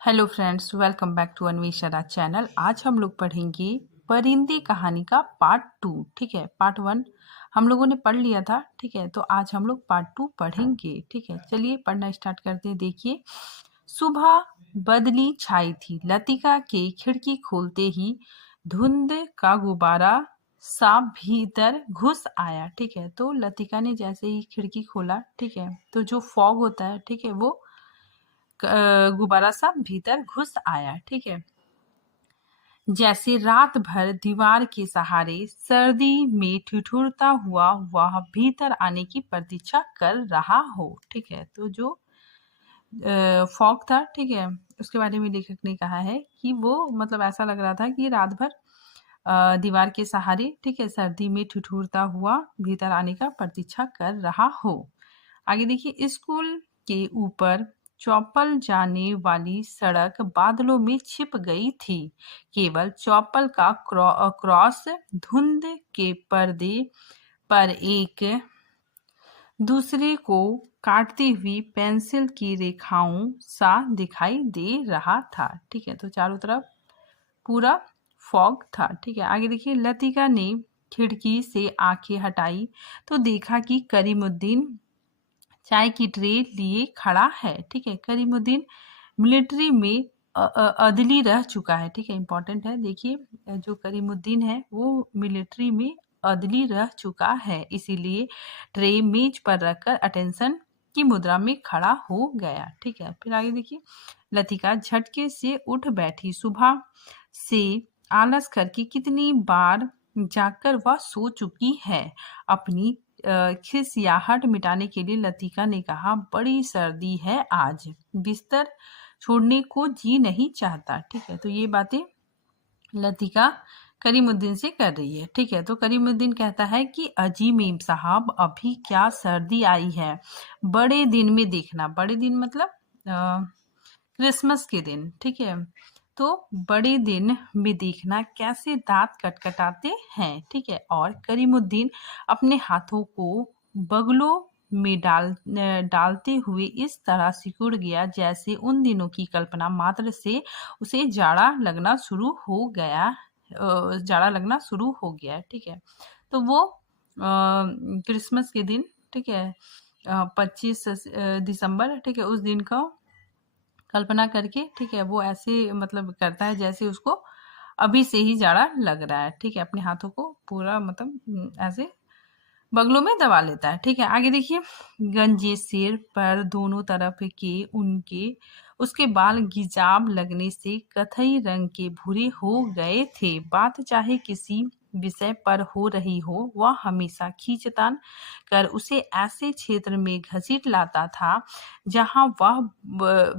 Hello friends, welcome back to Anveshara channel. आज हम लोग पढ़ेंगे परिंदे कहानी का पार्ट 2। ठीक है, पार्ट 1 हम लोगों ने पढ़ लिया था। ठीक है, तो आज हम लोग पार्ट 2 पढ़ेंगे। ठीक है, चलिए पढ़ना स्टार्ट करते हैं। देखिए, सुबह बदली छाई थी। लतिका के खिड़की खोलते ही धुंध का गुब्बारा सा भीतर घुस आया। ठीक है, तो लतिका ने जैसे ही खिड़की खोला, ठीक है, तो जो फॉग होता है, ठीक है, वो गुब्बारा सा भीतर घुस आया। ठीक है, जैसे रात भर दीवार के सहारे सर्दी में ठिठुरता हुआ वह भीतर आने की प्रतीक्षा कर रहा हो। ठीक है, तो जो फॉग था, ठीक है, उसके बारे में लेखक ने कहा है कि वो मतलब ऐसा लग रहा था कि रात भर दीवार के सहारे, ठीक है, सर्दी में ठिठुरता हुआ भीतर आने का प्रतीक्षा कर रहा हो। आगे देखिए, स्कूल के ऊपर चौपल जाने वाली सड़क बादलों में छिप गई थी। केवल चौपल का क्रॉस धुंध के पर्दे पर एक दूसरे को काटती हुई पेंसिल की रेखाओं सा दिखाई दे रहा था। ठीक है, तो चारों तरफ पूरा फॉग था। ठीक है, आगे देखिए, लतिका ने खिड़की से आंखें हटाई तो देखा कि करीमुद्दीन चाय की ट्रे लिए खड़ा है। ठीक है, करीमुद्दीन मिलिट्री में अदली रह चुका है। ठीक है, इंपॉर्टेंट है। देखिए, जो करीमुद्दीन है वो मिलिट्री में अदली रह चुका है, इसीलिए ट्रे मेज पर रखकर अटेंशन की मुद्रा में खड़ा हो गया। ठीक है, फिर आगे देखिए, लतिका झटके से उठ बैठी। सुबह से आलस करके कितनी बार जाकर वह सो चुकी है। अपनी खिसियाहट मिटाने के लिए लतिका ने कहा, बड़ी सर्दी है आज, बिस्तर छोड़ने को जी नहीं चाहता। ठीक है, तो ये बातें लतिका करीमुद्दीन से कर रही है। ठीक है, तो करीमुद्दीन कहता है कि अजी मेम साहब, अभी क्या सर्दी आई है। बड़े दिन में देखना, बड़े दिन मतलब क्रिसमस के दिन। ठीक है, तो बड़े दिन में देखना कैसे दांत कटकटाते हैं। ठीक है, और करीमुद्दीन अपने हाथों को बगलों में डालते हुए इस तरह सिकुड़ गया जैसे उन दिनों की कल्पना मात्र से उसे जाड़ा लगना शुरू हो गया। ठीक है, तो वो क्रिसमस के दिन, ठीक है, 25 दिसंबर, ठीक है, उस दिन का कल्पना करके, ठीक है, वो ऐसे मतलब करता है जैसे उसको अभी से ही जाड़ा लग रहा है। ठीक है, अपने हाथों को पूरा मतलब ऐसे बगलों में दबा लेता है। ठीक है, आगे देखिए, गंजे सिर पर दोनों तरफ के उसके बाल गिजाब लगने से कथई रंग के भूरे हो गए थे। बात चाहे किसी विषय पर हो रही हो, वह हमेशा खींचतान कर उसे ऐसे क्षेत्र में घसीट लाता था जहां वह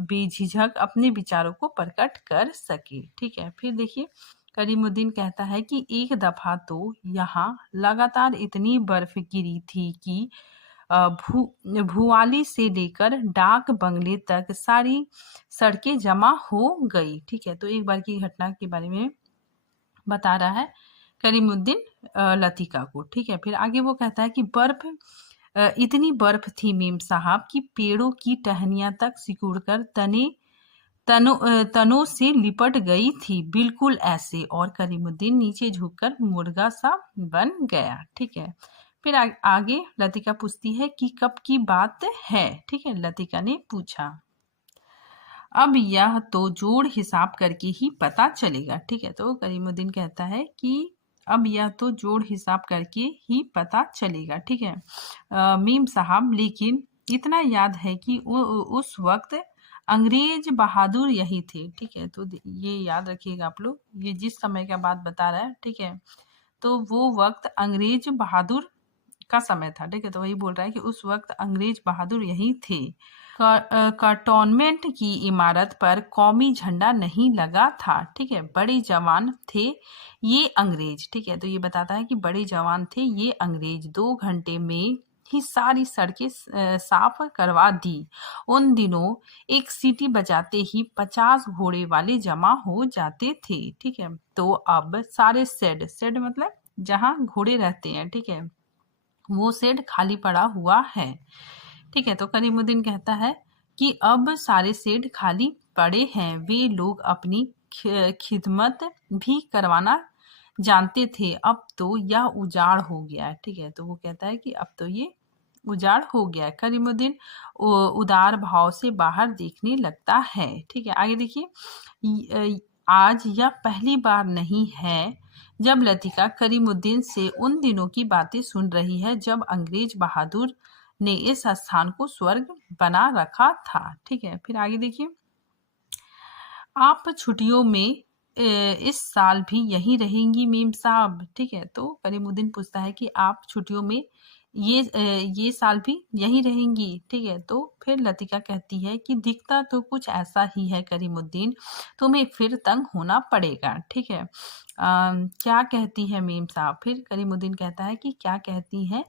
बेझिझक अपने विचारों को प्रकट कर सके। ठीक है, फिर देखिए, करीमुद्दीन कहता है कि एक दफा तो यहाँ लगातार इतनी बर्फ गिरी थी कि भुआली से लेकर डाक बंगले तक सारी सड़कें जमा हो गई। ठीक है, तो एक बार की घटना के बारे में बता रहा है करीमुद्दीन लतिका को। ठीक है, फिर आगे वो कहता है कि इतनी बर्फ थी मेम साहब कि पेड़ों की टहनियां तक सिकुड़कर तनों से लिपट गई थी, बिल्कुल ऐसे। और करीमुद्दीन नीचे झुककर मुर्गा सा बन गया। ठीक है, फिर आगे लतिका पूछती है कि कब की बात है। ठीक है, लतिका ने पूछा, अब यह तो जोड़ हिसाब करके ही पता चलेगा। ठीक है, तो करीमुद्दीन कहता है कि अब यह तो जोड़ हिसाब करके ही पता चलेगा। ठीक है, मीम साहब, लेकिन इतना याद है कि उस वक्त अंग्रेज बहादुर यही थे। ठीक है, तो ये याद रखिएगा आप लोग, ये जिस समय का बात बता रहा है, ठीक है, तो वो वक्त अंग्रेज बहादुर का समय था। ठीक है, तो वही बोल रहा है कि उस वक्त अंग्रेज बहादुर यही थे। कंटोनमेंट की इमारत पर कौमी झंडा नहीं लगा था। ठीक है, बड़े जवान थे ये अंग्रेज। ठीक है, तो ये बताता है कि बड़े जवान थे ये अंग्रेज, 2 घंटे में ही सारी सड़कें साफ करवा दी। उन दिनों एक सीटी बजाते ही 50 घोड़े वाले जमा हो जाते थे। ठीक है, तो अब सारे शेड मतलब जहाँ घोड़े रहते हैं, ठीक है, वो शेड खाली पड़ा हुआ है। ठीक है, तो करीमुद्दीन कहता है कि अब सारे शेड खाली पड़े हैं वे लोग अपनी खिदमत भी करवाना जानते थे, अब तो यह उजाड़ हो गया है। ठीक है, तो वो कहता है कि अब तो ये उजाड़ हो गया है। करीमुद्दीन उदार भाव से बाहर देखने लगता है। ठीक है, आगे देखिए। आज यह पहली बार नहीं है जब लतिका करीमुद्दीन से उन दिनों की बातें सुन रही है जब अंग्रेज बहादुर ने इस स्थान को स्वर्ग बना रखा था। ठीक है, फिर आगे देखिए। आप छुट्टियों में इस साल भी यहीं रहेंगी मेम साहब। ठीक है, तो करीमुद्दीन पूछता है कि आप छुट्टियों में ये साल भी यहीं रहेंगी। ठीक है, तो फिर लतिका कहती है कि दिखता तो कुछ ऐसा ही है करीमुद्दीन, तुम्हें फिर तंग होना पड़ेगा। ठीक है, क्या कहती है मेम साहब? फिर करीमुद्दीन कहता है कि क्या कहती हैं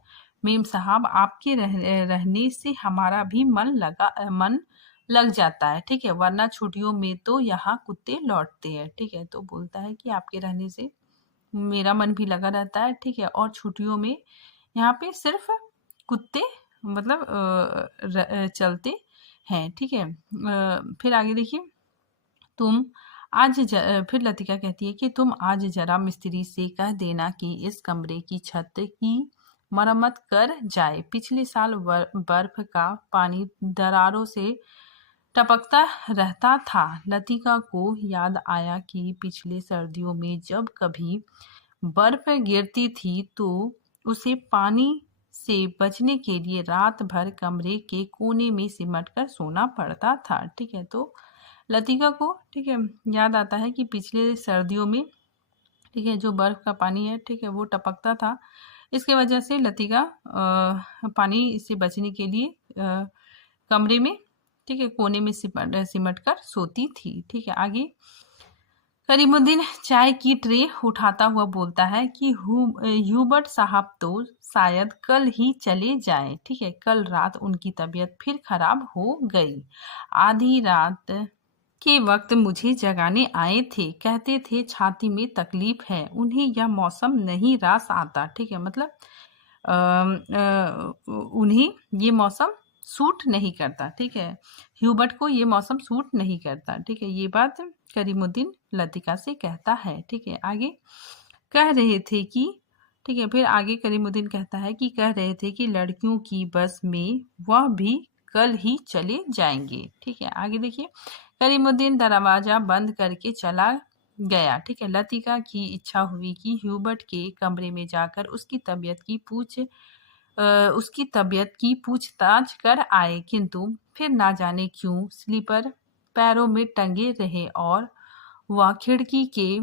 मेम साहब, आपके रहने से हमारा भी मन लग जाता है। ठीक है, वरना छुट्टियों में तो यहाँ कुत्ते लौटते हैं। ठीक है, तो बोलता है कि आपके रहने से मेरा मन भी लगा रहता है। ठीक है, और छुट्टियों में यहाँ पे सिर्फ कुत्ते मतलब चलते हैं। ठीक है, फिर आगे देखिए। तुम फिर लतिका कहती है कि तुम आज जरा मिस्त्री से कह देना कि इस कमरे की छत की मरम्मत कर जाए। पिछले साल बर्फ का पानी दरारों से टपकता रहता था। लतिका को याद आया कि पिछले सर्दियों में जब कभी बर्फ गिरती थी तो उसे पानी से बचने के लिए रात भर कमरे के कोने में सिमट कर सोना पड़ता था। ठीक है, तो लतिका को ठीक है याद आता है कि पिछले सर्दियों में ठीक है जो बर्फ का पानी है ठीक है वो टपकता था। इसके वजह से लतिका पानी से बचने के लिए कमरे में ठीक है कोने में सिमट कर सोती थी। ठीक है, आगे करीमुद्दीन चाय की ट्रे उठाता हुआ बोलता है कि ह्यूबर्ट साहब तो शायद कल ही चले जाएं। ठीक है, कल रात उनकी तबीयत फिर खराब हो गई। आधी रात के वक्त मुझे जगाने आए थे, कहते थे छाती में तकलीफ है, उन्हें यह मौसम नहीं रास आता। ठीक है, मतलब उन्हें ये मौसम सूट नहीं करता। ठीक है, ह्यूबर्ट को ये मौसम सूट नहीं करता। ठीक है, ये बात करीमुद्दीन लतिका से कहता है। ठीक है, आगे कह रहे थे कि ठीक है फिर आगे करीमुद्दीन कहता है कि कह रहे थे कि लड़कियों की बस में वह भी कल ही चले जाएंगे। ठीक है, आगे देखिए। करीमुद्दीन दरवाजा बंद करके चला गया। ठीक है, लतिका की इच्छा हुई कि ह्यूबर्ट के कमरे में जाकर उसकी तबीयत की पूछताछ कर आए, किंतु फिर ना जाने क्यों स्लीपर पैरों में टंगे रहे और वह खिड़की के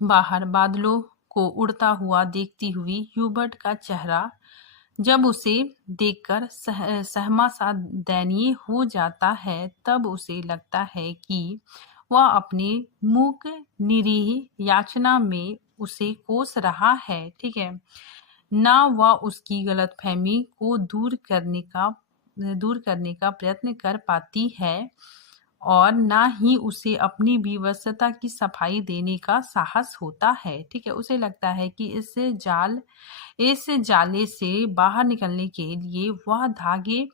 बाहर बादलों को उड़ता हुआ देखती हुई ह्यूबर्ट का चेहरा जब उसे देखकर सहमा सा दयनीय हो जाता है तब उसे लगता है कि वह अपनी मूक निरीह याचना में उसे कोस रहा है। ठीक है, ना वह उसकी गलतफहमी को दूर करने का प्रयत्न कर पाती है और ना ही उसे अपनी विवशता की सफाई देने का साहस होता है। ठीक है, उसे लगता है कि इस जाले से बाहर निकलने के लिए वह धागे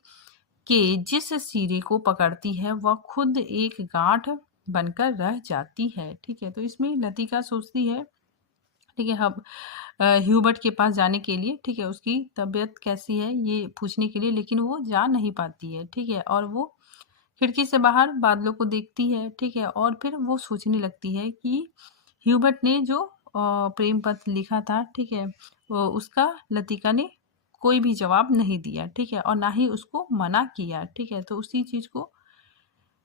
के जिस सिरे को पकड़ती है वह खुद एक गांठ बनकर रह जाती है। ठीक है, तो इसमें लतिका सोचती है ठीक है अब ह्यूबर्ट के पास जाने के लिए ठीक है उसकी तबीयत कैसी है ये पूछने के लिए, लेकिन वो जा नहीं पाती है। ठीक है, और वो खिड़की से बाहर बादलों को देखती है। ठीक है, और फिर वो सोचने लगती है कि ह्यूबर्ट ने जो प्रेम पत्र लिखा था ठीक है उसका लतिका ने कोई भी जवाब नहीं दिया। ठीक है, और ना ही उसको मना किया। ठीक है, तो उसी चीज को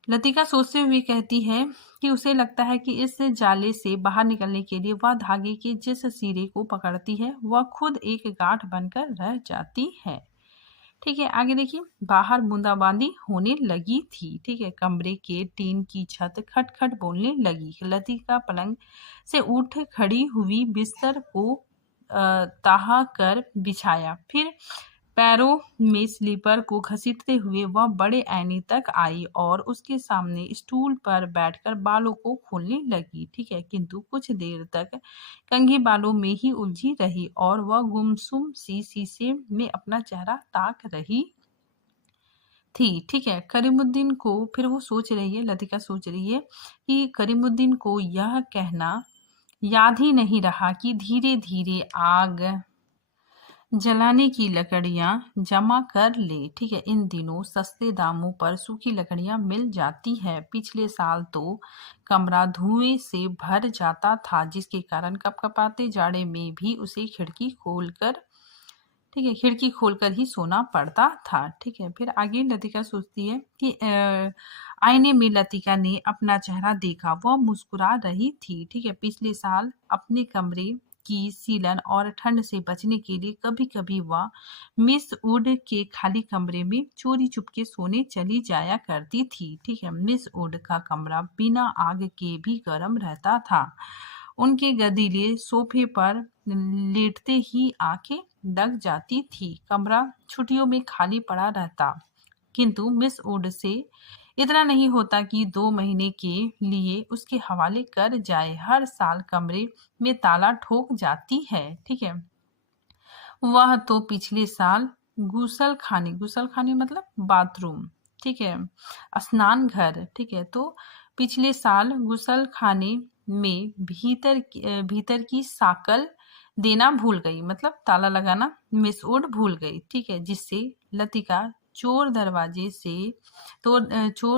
लतिका सोचते हुए कहती है कि उसे लगता है कि इस जाले से बाहर निकलने के लिए वह धागे के जिस सिरे को पकड़ती है वह खुद एक गांठ बनकर रह जाती है। ठीक है, आगे देखिए। बाहर बूंदाबांदी होने लगी थी। ठीक है, कमरे के टीन की छत खटखट बोलने लगी। लतिका पलंग से उठ खड़ी हुई, बिस्तर को ताहा कर बिछाया, फिर पैरों में स्लीपर को घसीटते हुए वह बड़े आईने तक आई और उसके सामने स्टूल पर बैठकर बालों को खोलने लगी। ठीक है, किंतु कुछ देर तक कंघी बालों में ही उलझी रही और वह गुमसुम सी शीशे में अपना चेहरा ताक रही थी। ठीक है, करीमुद्दीन को फिर वो सोच रही है, लतिका सोच रही है कि करीमुद्दीन को यह कहना याद ही नहीं रहा कि धीरे धीरे आग जलाने की लकड़ियां जमा कर ले। ठीक है, इन दिनों सस्ते दामों पर सूखी लकड़ियां मिल जाती है। पिछले साल तो कमरा धुएं से भर जाता था, जिसके कारण कपकपाते जाड़े में भी उसे खिड़की खोलकर ही सोना पड़ता था। ठीक है, फिर आगे लतिका सोचती है कि आईने में लतिका ने अपना चेहरा देखा, वह मुस्कुरा रही थी। ठीक है, पिछले साल अपने कमरे की सीलन और ठंड से बचने के लिए कभी कभी वह मिस वुड के खाली कमरे में चोरी चुपके सोने चली जाया करती थी। ठीक है, मिस वुड का कमरा बिना आग के भी गर्म रहता था। उनके गदीले सोफे पर लेटते ही आंखें लग जाती थी। कमरा छुट्टियों में खाली पड़ा रहता, किंतु मिस वुड से इतना नहीं होता कि 2 महीने के लिए उसके हवाले कर जाए। हर साल कमरे में ताला ठोक जाती है। ठीक है, वह तो पिछले साल गुसल खाने मतलब बाथरूम, ठीक है, स्नान घर, ठीक है, तो पिछले साल गुसल खाने में भीतर की साकल देना भूल गई, मतलब ताला लगाना मिस वुड भूल गई। ठीक है, जिससे लतिका चोर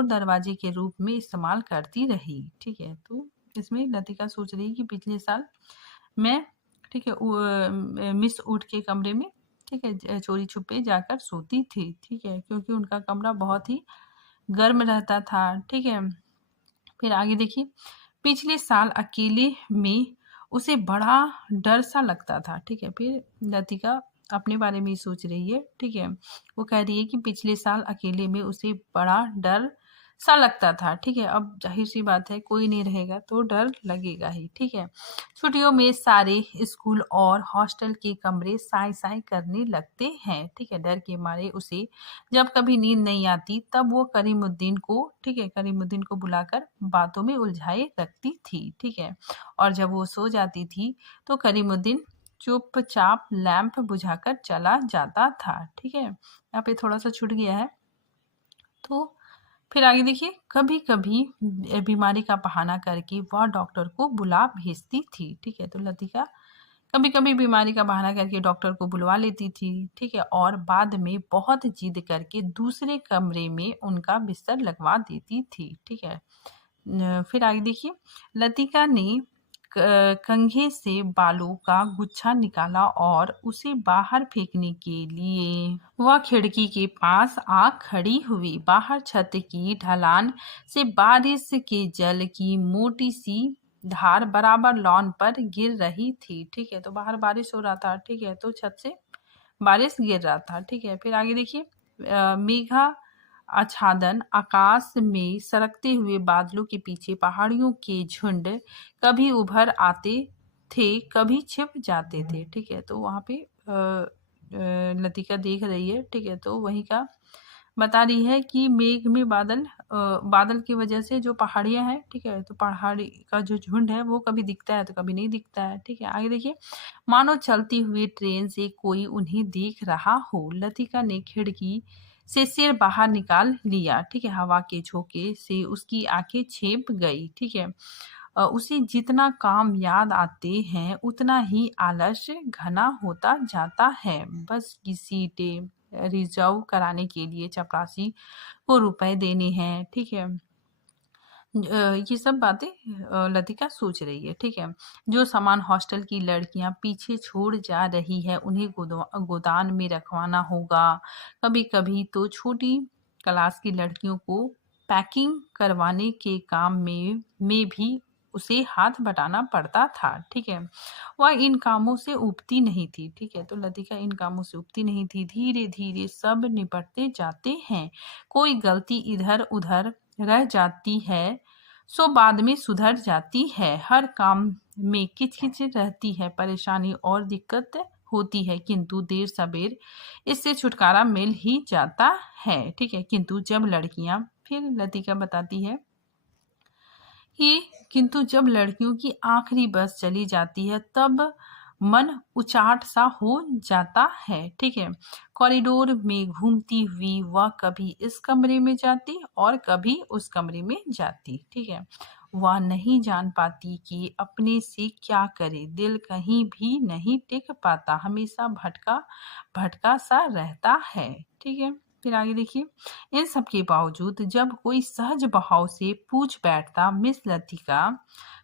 दरवाजे के रूप में इस्तेमाल करती रही। ठीक है, तो इसमें लतिका सोच रही कि पिछले साल मैं, ठीक है, मिस वुड के कमरे में, ठीक है, चोरी छुपे जाकर सोती थी। ठीक है, क्योंकि उनका कमरा बहुत ही गर्म रहता था। ठीक है, फिर आगे देखिए, पिछले साल अकेले में उसे बड़ा डर सा लगता था। ठीक है, फिर लतिका अपने बारे में ही सोच रही है। ठीक है, वो कह रही है कि पिछले साल अकेले में उसे बड़ा डर सा लगता था। ठीक है, अब जाहिर सी बात है, कोई नहीं रहेगा तो डर लगेगा ही। ठीक है, छुट्टियों में सारे स्कूल और हॉस्टल के कमरे साई साई करने लगते हैं। ठीक है, डर के मारे उसे जब कभी नींद नहीं आती तब वो करीमुद्दीन को, ठीक है, करीमुद्दीन को बुलाकर बातों में उलझाए रखती थी। ठीक है, और जब वो सो जाती थी तो करीमुद्दीन चुपचाप लैंप बुझाकर चला जाता था। ठीक है, यहाँ पे थोड़ा सा छूट गया है। तो फिर आगे देखिए, कभी कभी बीमारी का बहाना करके वह डॉक्टर को बुला भेजती थी। ठीक है, तो लतिका कभी कभी बीमारी का बहाना करके डॉक्टर को बुलवा लेती थी। ठीक है, और बाद में बहुत जिद करके दूसरे कमरे में उनका बिस्तर लगवा देती थी। ठीक है, फिर आगे देखिए, लतिका ने कंघे से बालों का गुच्छा निकाला और उसे बाहर फेंकने के लिए वह खिड़की के पास आ खड़ी हुई। बाहर छत की ढलान से बारिश के जल की मोटी सी धार बराबर लॉन पर गिर रही थी। ठीक है, तो बाहर बारिश हो रहा था। ठीक है, तो छत से बारिश गिर रहा था। ठीक है, फिर आगे देखिए, मेघा आच्छादन आकाश में सरकते हुए बादलों के पीछे पहाड़ियों के झुंड कभी उभर आते थे, कभी छिप जाते थे। ठीक है, तो वहाँ पे लतिका देख रही है। ठीक है, तो वहीं का बता रही है कि मेघ में बादल की वजह से जो पहाड़ियां हैं, ठीक है, तो पहाड़ी का जो झुंड है वो कभी दिखता है तो कभी नहीं दिखता है। ठीक है, आगे देखिए, मानो चलती हुई ट्रेन से कोई उन्हें देख रहा हो। लतिका ने खिड़की से सिर बाहर निकाल लिया। ठीक है, हवा के झोंके से उसकी आंखें छेप गई। ठीक है, उसे जितना काम याद आते हैं उतना ही आलस्य घना होता जाता है। बस की सीटें रिजर्व कराने के लिए चपरासी को रुपए देने हैं। ठीक है, ये सब बातें लतिका सोच रही है। ठीक है, जो सामान हॉस्टल की लड़कियां पीछे छोड़ जा रही है उन्हें गोदान में रखवाना होगा। कभी कभी तो छोटी क्लास की लड़कियों को पैकिंग करवाने के काम में भी उसे हाथ बटाना पड़ता था। ठीक है, वह इन कामों से उबती नहीं थी। ठीक है, तो लतिका इन कामों से उबती नहीं थी। धीरे धीरे सब निपटते जाते हैं। कोई गलती इधर उधर रह जाती है सो बाद में सुधर जाती है। हर काम में किचकिच रहती है, परेशानी और दिक्कत होती है, किंतु देर सबेर इससे छुटकारा मिल ही जाता है। ठीक है, किंतु जब लड़कियां, फिर लतिका बताती है कि किंतु जब लड़कियों की आखिरी बस चली जाती है तब मन उचाट सा हो जाता है। ठीक है, कॉरिडोर में घूमती हुई वह कभी इस कमरे में जाती और कभी उस कमरे में जाती। ठीक है, वह नहीं जान पाती कि अपने से क्या करे, दिल कहीं भी नहीं टिक पाता, हमेशा भटका भटका सा रहता है। ठीक है, फिर आगे देखिए, इन सब के बावजूद जब कोई सहज भाव से पूछ बैठता, मिस लतिका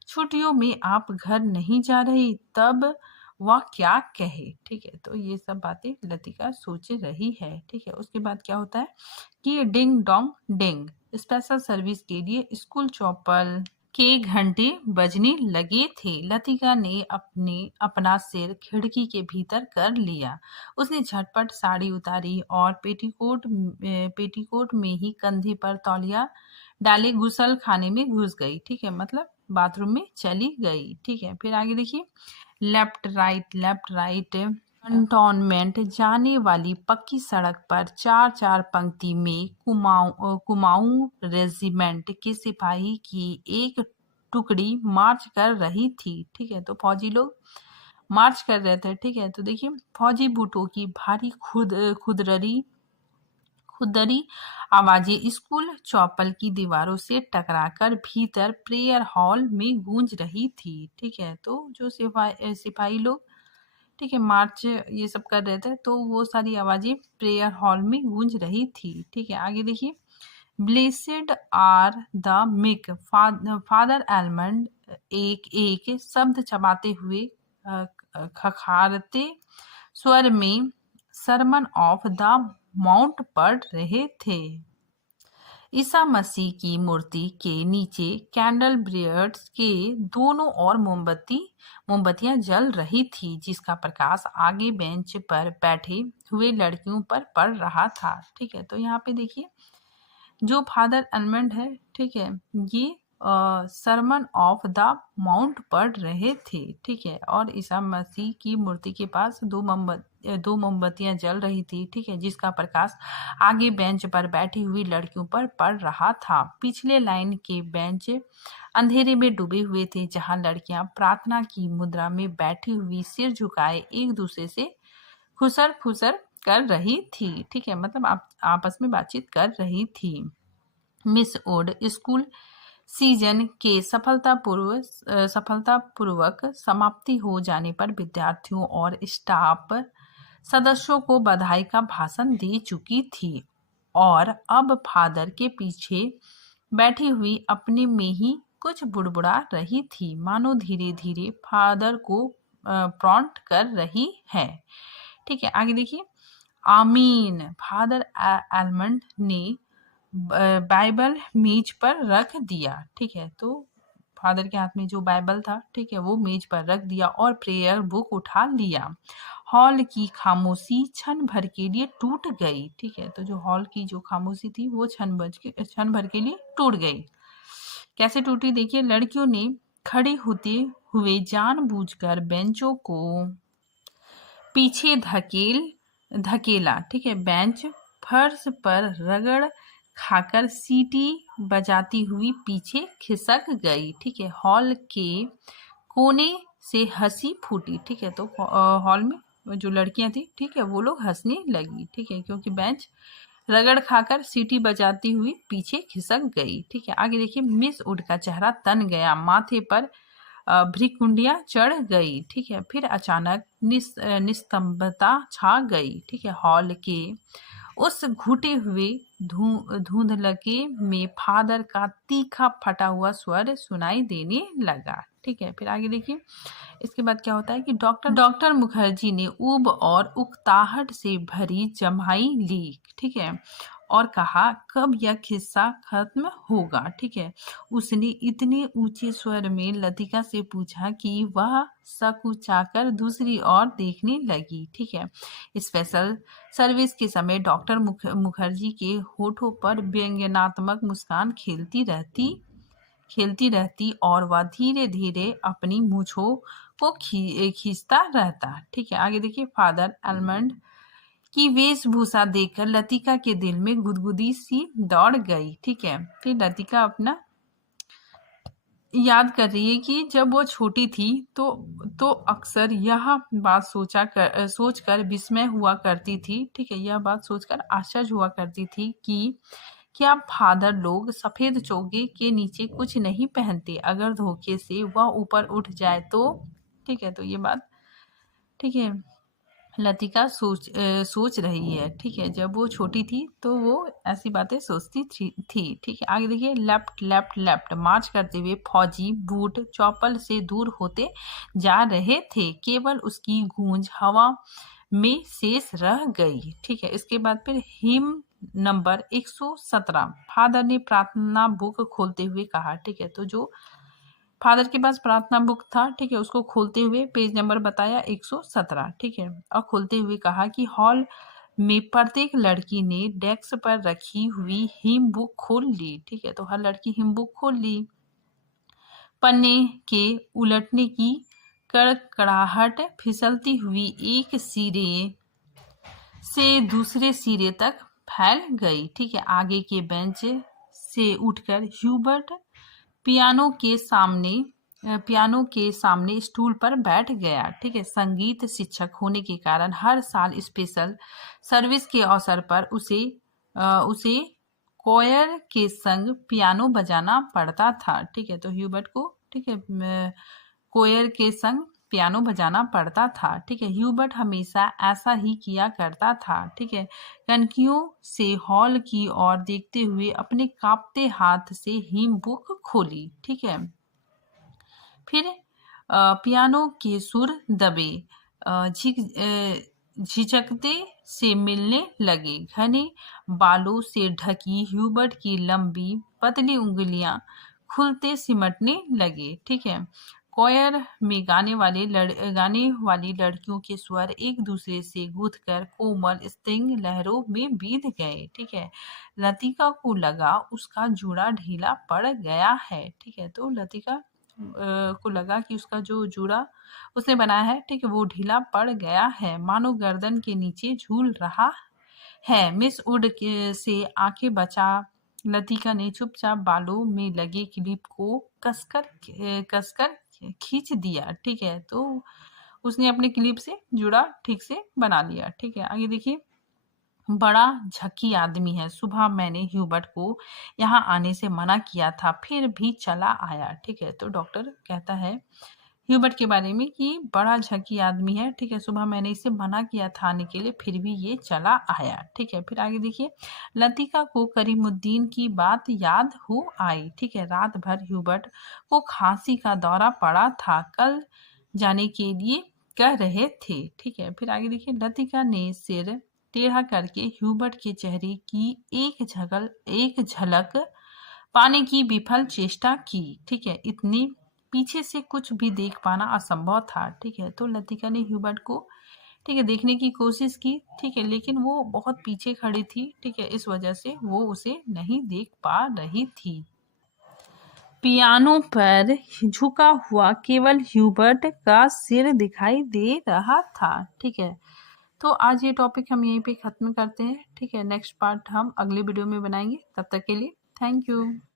छुट्टियों में आप घर नहीं जा रही, तब वह क्या कहे। ठीक है, तो ये सब बातें लतिका सोच रही है। ठीक है, उसके बाद क्या होता है कि ding dong ding, special service के लिए स्कूल चौपल के घंटे बजने लगे थे। लतिका ने अपना सिर खिड़की के भीतर कर लिया। उसने झटपट साड़ी उतारी और पेटीकोट में ही कंधे पर तौलिया डाले गुसल खाने में घुस गई। ठीक है, मतलब बाथरूम में चली गई। ठीक है, फिर आगे देखिए, लेफ्ट राइट कंटोनमेंट जाने वाली पक्की सड़क पर चार चार पंक्ति में कुमाऊं रेजिमेंट के सिपाही की एक टुकड़ी मार्च कर रही थी। ठीक है, तो फौजी लोग मार्च कर रहे थे। ठीक है, तो देखिए, फौजी बूटों की भारी खुदरी आवाजें स्कूल चौपल की दीवारों से टकराकर भीतर प्रेयर हॉल में गूंज रही थी। ठीक है, तो जो सिपाही लोग, ठीक है, मार्च ये सब कर रहे थे, तो वो सारी आवाजें प्रेयर हॉल में गूंज रही थी। ठीक है, आगे देखिए, blessed are the meek, father Elmond एक एक शब्द चबाते हुए खखारते स्वर में सरमन ऑफ द माउंट पढ़ रहे थे। ईसा मसीह की मूर्ति के नीचे कैंडल ब्रेयर्स के दोनों ओर मोमबत्तियां जल रही थी, जिसका प्रकाश आगे बेंच पर बैठे हुए लड़कियों पर पड़ रहा था। ठीक है, तो यहाँ पे देखिए, जो फादर एलमंड है, ठीक है, ये सरमन ऑफ द माउंट पढ़ रहे थे। ठीक है, और ईसा मसीह की मूर्ति के पास दो मोमबत्तियां जल रही थी। ठीक है, जिसका प्रकाश आगे बेंच पर बैठी हुई लड़कियों पर पड़ रहा था। पिछले लाइन के बेंच अंधेरे में डूबे हुए थे, जहां लड़कियां प्रार्थना की मुद्रा में बैठी हुई सिर झुकाए एक दूसरे से खुसर फुसर कर रही थी। ठीक है, मतलब आप आपस में बातचीत कर रही थी। मिस ओड स्कूल सीजन के सफलतापूर्वक समाप्ति हो जाने पर विद्यार्थियों और स्टाफ सदस्यों को बधाई का भाषण दे चुकी थी और अब फादर के पीछे बैठी हुई अपने में ही कुछ बुड़बुड़ा रही थी, मानो धीरे धीरे फादर को प्रॉन्ट कर रही है। ठीक है, आगे देखिए, आमीन, फादर एलमंड ने बाइबल मेज पर रख दिया। ठीक है, तो फादर के हाथ में जो बाइबल था, ठीक है, वो मेज पर रख दिया और प्रेयर बुक उठा लिया। हॉल की खामोशी क्षण भर के लिए टूट गई। ठीक है, तो जो हॉल की जो खामोशी थी वो क्षण भर के लिए टूट गई। कैसे टूटी, देखिए, लड़कियों ने खड़े होते हुए जानबूझकर बेंचों को पीछे धकेला। ठीक है, बेंच फर्श पर रगड़ खाकर सीटी बजाती हुई पीछे खिसक गई। ठीक है, हॉल के कोने से हंसी फूटी। ठीक है, तो हॉल में जो लड़कियां थी, ठीक है, वो लोग हंसने लगी। ठीक है, क्योंकि बेंच रगड़ खाकर सीटी बजाती हुई पीछे खिसक गई। ठीक है, आगे देखिए, मिस उड का चेहरा तन गया, माथे पर भ्रिकुंडियां चढ़ गई। ठीक है, फिर अचानक निस्तंभता छा गई। ठीक है, हॉल के उस घुटे हुए धुंधलके में फादर का तीखा फटा हुआ स्वर सुनाई देने लगा। ठीक है, फिर आगे देखिए, इसके बाद क्या होता है कि डॉक्टर मुखर्जी ने ऊब और उकताहट से भरी जम्हाई ली। ठीक है, और कहा, कब यह किस्सा खत्म होगा। ठीक है, उसने इतने ऊंचे स्वर में लतिका से पूछा कि वह सकुचाकर दूसरी ओर देखने लगी। ठीक है, स्पेशल सर्विस के समय डॉक्टर मुखर्जी के होठों पर व्यंग्यात्मक मुस्कान खेलती रहती और वह धीरे धीरे अपनी मूंछों को खींचता रहता। ठीक है, आगे देखिए, फादर एलमंड की वेशभूषा देखकर लतिका के दिल में गुदगुदी सी दौड़ गई। ठीक है, फिर लतिका अपना याद कर रही है कि जब वो छोटी थी तो अक्सर यह बात सोचकर विस्मय हुआ करती थी, ठीक है, यह बात सोचकर आश्चर्य हुआ करती थी कि क्या फादर लोग सफेद चोगे के नीचे कुछ नहीं पहनते, अगर धोखे से वह ऊपर उठ जाए तो, ठीक है। तो ये बात, ठीक है, लतिका सोच रही है, ठीक है, जब वो छोटी थी तो वो ऐसी बातें सोचती थी, ठीक है। आगे देखिए, लेफ्ट लेफ्ट लेफ्ट मार्च करते हुए फौजी बूट चौपल से दूर होते जा रहे थे, केवल उसकी गूंज हवा में शेष रह गई, ठीक है। इसके बाद फिर हिम नंबर 117, फादर ने प्रार्थना बुक खोलते हुए कहा, ठीक है। तो जो फादर के पास प्रार्थना बुक था, ठीक है, उसको खोलते हुए पेज नंबर बताया 117, ठीक है, और खोलते हुए कहा कि हॉल में प्रत्येक लड़की ने डेस्क पर रखी हुई हिम बुक खोल ली, ठीक है। तो हर लड़की हिम बुक खोल ली। पन्ने के उलटने की कड़कड़ाहट फिसलती हुई एक सिरे से दूसरे सिरे तक फैल गई, ठीक है। आगे के बेंच से उठकर ह्यूबर्ट पियानो के सामने स्टूल पर बैठ गया, ठीक है। संगीत शिक्षक होने के कारण हर साल स्पेशल सर्विस के अवसर पर उसे कोयर के संग पियानो बजाना पड़ता था, ठीक है। तो ह्यूबर्ट को, ठीक है, कोयर के संग पियानो बजाना पड़ता था, ठीक है। ह्यूबर्ट हमेशा ऐसा ही किया करता था, ठीक है। कनखियों से हॉल की ओर देखते हुए अपने कांपते हाथ से हिम बुक खोली, ठीक है। फिर पियानो के सुर दबे झिझकते से मिलने लगे। घने बालों से ढकी ह्यूबर्ट की लंबी पतली उंगलियां खुलते सिमटने लगे, ठीक है। कॉयर में गाने वाली लड़कियों के स्वर एक दूसरे से गूंथकर कोमल स्ट्रिंग लहरों में बीत गए, ठीक है। लतिका को लगा उसका जूड़ा ढीला पड़ गया है, ठीक है। तो लतिका को लगा कि उसका जो जूड़ा उसने बनाया है, ठीक है, वो ढीला पड़ गया है, मानो गर्दन के नीचे झूल रहा है। मिस वुड से आंखें बचा लतिका ने चुपचाप बालों में लगे क्लिप को कसकर खींच दिया, ठीक है। तो उसने अपने क्लिप से जुड़ा ठीक से बना लिया, ठीक है। आगे देखिए, बड़ा झक्की आदमी है, सुबह मैंने ह्यूबर्ट को यहाँ आने से मना किया था, फिर भी चला आया, ठीक है। तो डॉक्टर कहता है ह्यूबर्ट के बारे में कि बड़ा झक्की आदमी है, ठीक है, सुबह मैंने इसे मना किया था आने के लिए, फिर भी ये चला आया, ठीक है। फिर आगे देखिए, लतिका को करीमुद्दीन की बात याद हो आई, ठीक है। रात भर ह्यूबर्ट को खांसी का दौरा पड़ा था, कल जाने के लिए कह रहे थे, ठीक है। फिर आगे देखिए, लतिका ने सिर टेढ़ा करके ह्यूबर्ट के चेहरे की एक झलक पाने की विफल चेष्टा की, ठीक है। इतने पीछे से कुछ भी देख पाना असंभव था, ठीक है। तो लतिका ने ह्यूबर्ट को, ठीक है, देखने की कोशिश की, ठीक है, लेकिन वो बहुत पीछे खड़ी थी, ठीक है, इस वजह से वो उसे नहीं देख पा रही थी। पियानो पर झुका हुआ केवल ह्यूबर्ट का सिर दिखाई दे रहा था, ठीक है। तो आज ये टॉपिक हम यहीं पे ख़त्म करते हैं, ठीक है। नेक्स्ट पार्ट हम अगले वीडियो में बनाएंगे, तब तक के लिए थैंक यू।